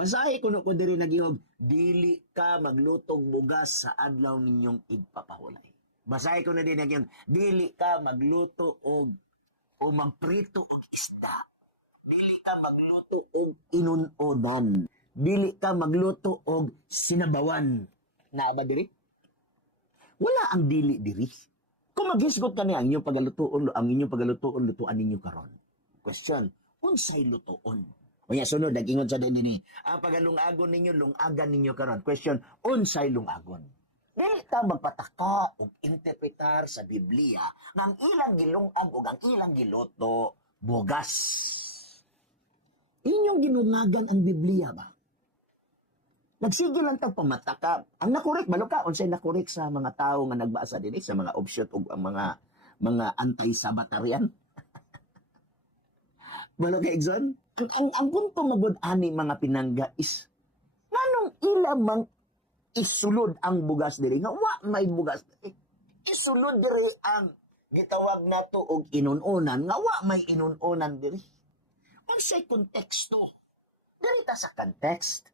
Basahi kuno ko diri nagihog, dili ka maglutog bugas sa adlaw ninyong igpapahulay. Basahi ko na din nagihog, dili ka magluto o magprito og isda. Dili ka magluto og inunodan. Dili ka magluto og sinabawan. Naa ba diri? Wala ang dili diri. Kung maghisgot ka niya ang inyong pagalutuon, lutuan ninyo karon. Question, unsay lutuon? O ya, sunod, nag-ingon sa din ang pagalungagon ninyo, lungagan ninyo karon. Question, unsay lungagon? Dili ka magpataka o interpretar sa Biblia ng ilang gilungag o ang ilang giloto bugas. Inyong ginungagan ang Biblia ba? Nagsigil lang tag pamataka. Ang nakorek, balo ka, unsay nakorek sa mga tao nga nagbasa din sa mga offshoot o ang mga anti-sabatarian. Balo ka, Exxon? Ang punto magod-ani mga pinangga is, nganong ilamang isulod ang bugas diri nga wa may bugas. Isulod diri ang gitawag nato og inununan nga wa may inununan diri. Unsay konteksto? Dili ta sa context.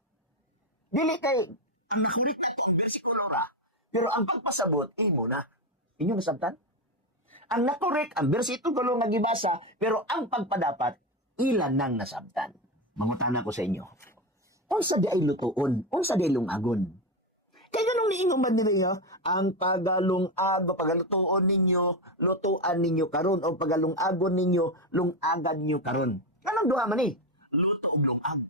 Dili kay ang nakulit na ang bersikulo ra. Pero ang pagpasabot imo na. Inyo nasabtan? Ang nakorek ang bersikulo nga gibasa, pero ang pagpadapat ilan nang nasabtan. Mangutana ko sa inyo. Unsa di ay lutuon? Unsa di lungagon? Kaya ganong niingon man nila ang pagalungag o pagalutuon ninyo, lutuan ninyo karon o pagalungagon ninyo, lungagan ninyo karon. Anong duha man ni? Luto og lungag.